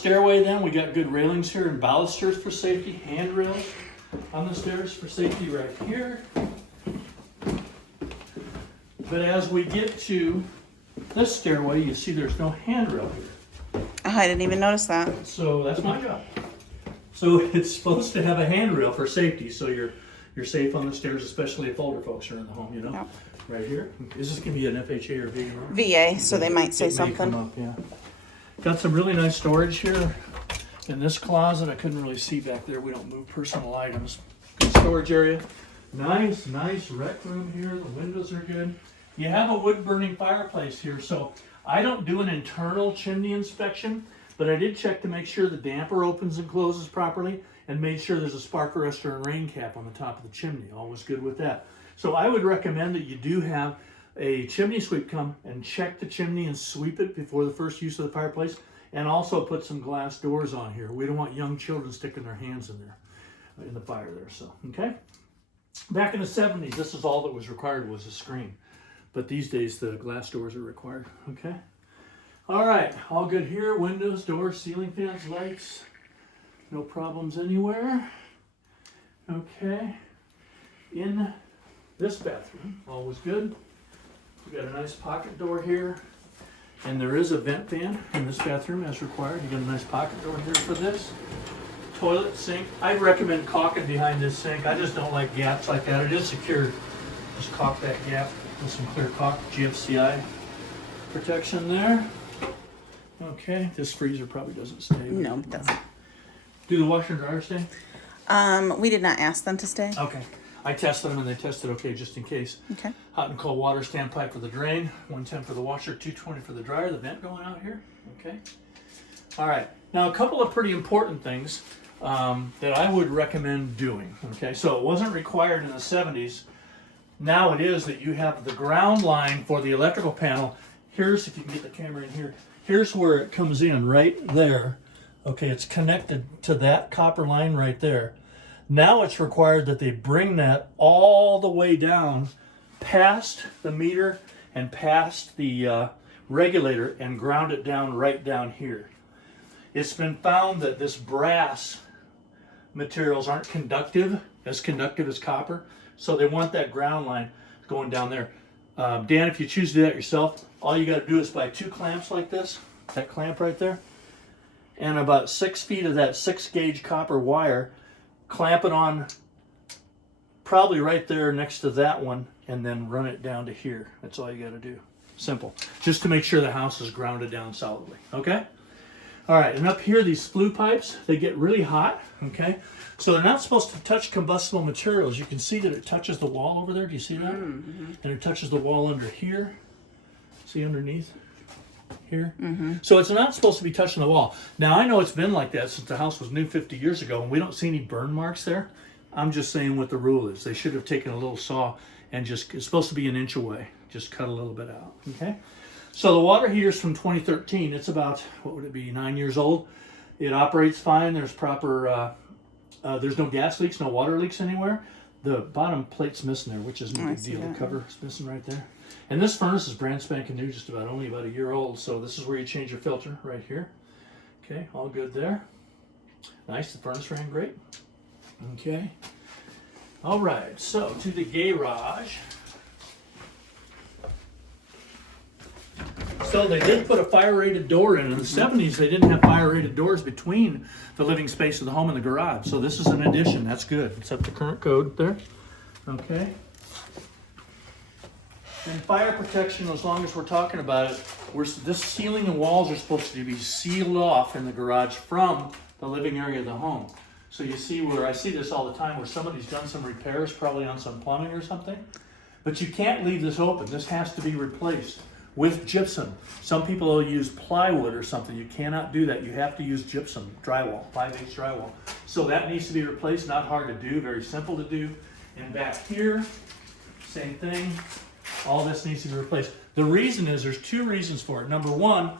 Stairway then, we got good railings here and balusters for safety, handrails on the stairs for safety right here. But as we get to this stairway, you see there's no handrail here. Oh, I didn't even notice that. So that's my job. So it's supposed to have a handrail for safety, so you're safe on the stairs, especially if older folks are in the home, you know? Yep. Right here. Is this gonna be an FHA or VA? VA, so they might say It may something. come up, yeah. Got some really nice storage here in this closet. I couldn't really see back there. We don't move personal items. Good storage area. Nice rec room here. The windows are good. You have a wood burning fireplace here, so I don't do an internal chimney inspection, but I did check to make sure the damper opens and closes properly and made sure there's a spark arrestor and rain cap on the top of the chimney. Always good with that. So I would recommend that you do have a chimney sweep come and check the chimney and sweep it before the first use of the fireplace, and also put some glass doors on here. We don't want young children sticking their hands in there, in the fire there, so, okay? Back in the 70s, this is all that was required was a screen. But these days, the glass doors are required, okay? All right, all good here. Windows, doors, ceiling fans, lights. No problems anywhere. Okay. In this bathroom, always good. We got a nice pocket door here. And there is a vent fan in this bathroom as required. You got a nice pocket door here for this. Toilet, sink. I recommend caulking behind this sink. I just don't like gaps like that. It is secure. Just caulk that gap with some clear caulk, GFCI protection there. Okay, this freezer probably doesn't stay. No, it doesn't. Do the washer and dryer stay? We did not ask them to stay. Okay. I tested them and they tested okay just in case. Okay. Hot and cold water standpipe for the drain, 110 for the washer, 220 for the dryer, the vent going out here. Okay. All right. Now a couple of pretty important things that I would recommend doing. Okay. So it wasn't required in the 70s. Now it is that you have the ground line for the electrical panel. Here's, if you can get the camera in here, here's where it comes in right there. Okay. It's connected to that copper line right there. Now it's required that they bring that all the way down past the meter and past the regulator and ground it down right down here. It's been found that this brass materials aren't conductive as copper, so they want that ground line going down there. Dan, if you choose to do that yourself, all you got to do is buy 2 clamps like this, that clamp right there, and about 6 feet of that 6-gauge copper wire. Clamp it on probably right there next to that one and then run it down to here. That's all you got to do. Simple. Just to make sure the house is grounded down solidly. Okay? All right, and up here, these flue pipes, they get really hot. Okay? So they're not supposed to touch combustible materials. You can see that it touches the wall over there. Do you see that? Mm-hmm. And it touches the wall under here. See underneath? Here. Mm-hmm. So it's not supposed to be touching the wall. Now I know it's been like that since the house was new 50 years ago and we don't see any burn marks there. I'm just saying what the rule is. They should have taken a little saw and just, it's supposed to be 1 inch away. Just cut a little bit out, okay? So the water heater's from 2013. It's about, what would it be, 9 years old. It operates fine. There's proper, there's no gas leaks, no water leaks anywhere. The bottom plate's missing there, which isn't a big deal. The cover is missing right there. And this furnace is brand spanking new, just about only about 1 year old. So this is where you change your filter right here. Okay, all good there. Nice, the furnace ran great. Okay. All right, so to the garage. So they did put a fire-rated door in. In the 70s, they didn't have fire-rated doors between the living space of the home and the garage. So this is an addition. That's good. It's up to current code there. Okay. And fire protection, as long as we're talking about it, this ceiling and walls are supposed to be sealed off in the garage from the living area of the home. So you see where, I see this all the time, where somebody's done some repairs, probably on some plumbing or something. But you can't leave this open. This has to be replaced with gypsum. Some people will use plywood or something. You cannot do that. You have to use gypsum, drywall, 5/8 drywall. So that needs to be replaced. Not hard to do, very simple to do. And back here, same thing. All this needs to be replaced. The reason is, there's 2 reasons for it. Number one,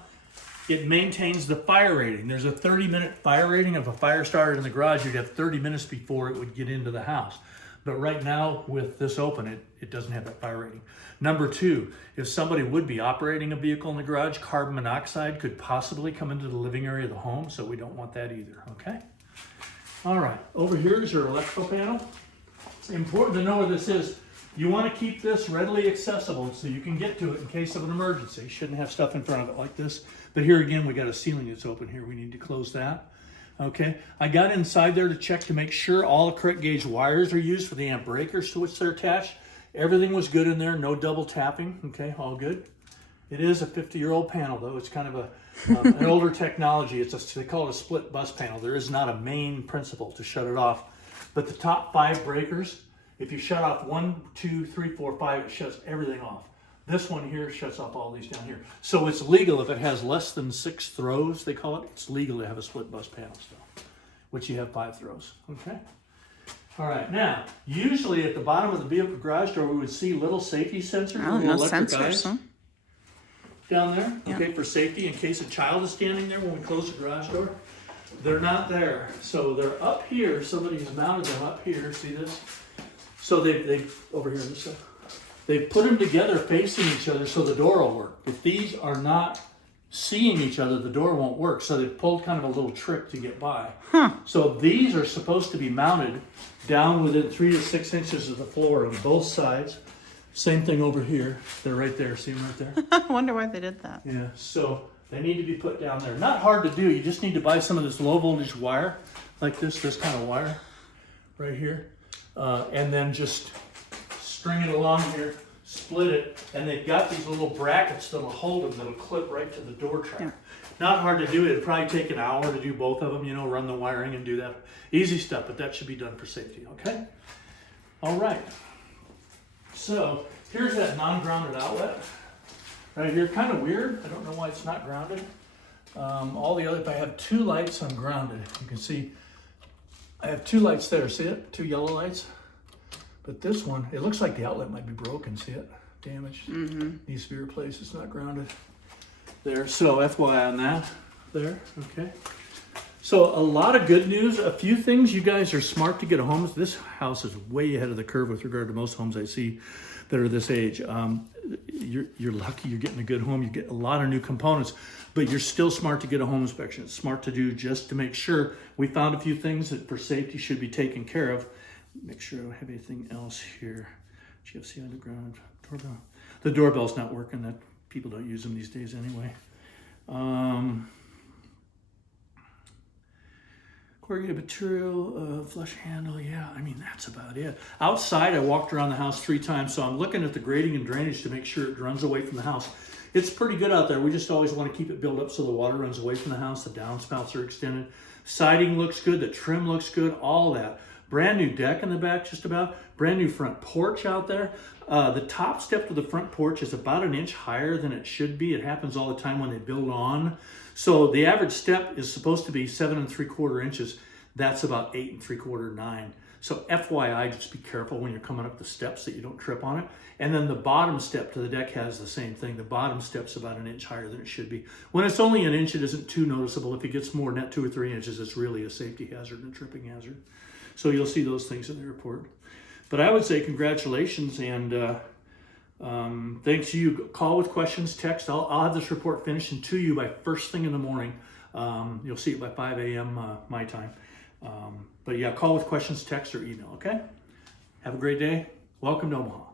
it maintains the fire rating. There's a 30-minute fire rating. If a fire started in the garage, you'd have 30 minutes before it would get into the house. But right now, with this open, it doesn't have that fire rating. Number two, if somebody would be operating a vehicle in the garage, carbon monoxide could possibly come into the living area of the home, so we don't want that either, okay? All right, over here is your electrical panel. It's important to know where this is. You want to keep this readily accessible so you can get to it in case of an emergency. You shouldn't have stuff in front of it like this. But here again, we got a ceiling that's open here. We need to close that. Okay, I got inside there to check to make sure all the correct gauge wires are used for the amp breakers to which they're attached. Everything was good in there, no double tapping. Okay, all good. It is a 50-year-old panel though. It's kind of an older technology. They call it a split bus panel. There is not a main principle to shut it off. But the top 5 breakers, if you shut off 1, 2, 3, 4, 5, it shuts everything off. This one here shuts off all these down here. So it's legal if it has less than 6 throws, they call it. It's legal to have a split bus panel still, which you have 5 throws, okay? All right, now, usually at the bottom of the vehicle garage door, we would see little safety sensors, Oh, little no electric sensors, eyes huh? down there, Yeah. okay, for safety in case a child is standing there when we close the garage door. They're not there, so they're up here. Somebody's mounted them up here, see this? So they over here, this stuff. They've put them together facing each other so the door will work. If these are not seeing each other, the door won't work. So they've pulled kind of a little trick to get by. So these are supposed to be mounted down within 3 to 6 inches of the floor on both sides. Same thing over here. They're right there. See them right there? I wonder why they did that. Yeah, so they need to be put down there. Not hard to do. You just need to buy some of this low voltage wire, like this kind of wire right here. And then just string it along here, split it, and they've got these little brackets that'll hold them, that'll clip right to the door track. Yeah. Not hard to do. It'd probably take an hour to do both of them, you know, run the wiring and do that. Easy stuff, but that should be done for safety, okay? All right. So here's that non-grounded outlet right here. Kind of weird. I don't know why it's not grounded. All the other, if I have 2 lights, I'm grounded. You can see I have 2 lights there. See it? 2 yellow lights. But this one, it looks like the outlet might be broken. See it? Damaged. Needs to be replaced. It's not grounded. There. So FYI on that. There. Okay. So a lot of good news. A few things. You guys are smart to get a home. This house is way ahead of the curve with regard to most homes I see that are this age. You're lucky you're getting a good home. You get a lot of new components, but you're still smart to get a home inspection. It's smart to do just to make sure. We found a few things that for safety should be taken care of. Make sure I don't have anything else here. GFC underground doorbell. The doorbell's not working. That people don't use them these days anyway. Corrugated material, flush handle, yeah, I mean, that's about it. Outside, I walked around the house 3 times, so I'm looking at the grading and drainage to make sure it runs away from the house. It's pretty good out there. We just always want to keep it built up so the water runs away from the house. The downspouts are extended. Siding looks good. The trim looks good. All that. Brand new deck in the back, just about. Brand new front porch out there. The top step to the front porch is about 1 inch higher than it should be. It happens all the time when they build on. So the average step is supposed to be 7 3/4 inches. That's about 8 3/4, 9. So FYI, just be careful when you're coming up the steps that you don't trip on it. And then the bottom step to the deck has the same thing. The bottom step's about 1 inch higher than it should be. When it's only 1 inch, it isn't too noticeable. If it gets more than that, 2 or 3 inches, it's really a safety hazard and a tripping hazard. So you'll see those things in the report. But I would say congratulations and thanks to you. Call with questions, text. I'll have this report finished and to you by first thing in the morning. You'll see it by 5 a.m. My time. But yeah, call with questions, text or email, okay? Have a great day. Welcome to Omaha.